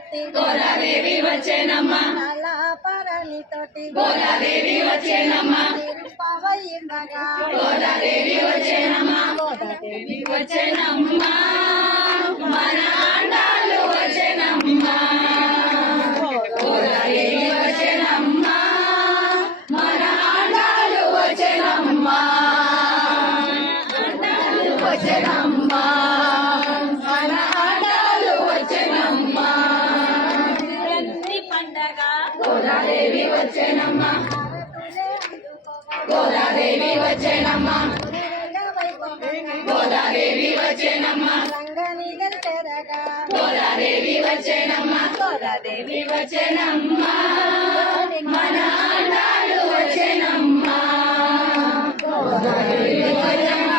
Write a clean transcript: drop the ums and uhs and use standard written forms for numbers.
తోటి గోదాదేవి వచ్చేనమ్మ నలాపరణి తోటి గోదాదేవి వచ్చేనమ్మ తిరుపవయిండగా గోదాదేవి వచ్చేనమ్మ గోదాదేవి వచ్చేనమ్మ మన ఆండాలు వచ్చేనమ్మ గోదాదేవి వచ్చేనమ్మ మన ఆండాలు వచ్చేనమ్మ వచ్చేనమ్మ మన ఆండాలు వచ్చేనమ్మ పండగ గోదాదేవి వచ్చేనమ్మ గోదాదేవి వచ్చేనమ్మ గోదాదేవి వచ్చేనమ్మ రంగనిగలు తెరగా గోదాదేవి వచ్చేనమ్మ గోదాదేవి వచ్చేనమ్మ మన ఆండాలు వచ్చేనమ్మ గోదాదేవి వచ్చేనమ్మ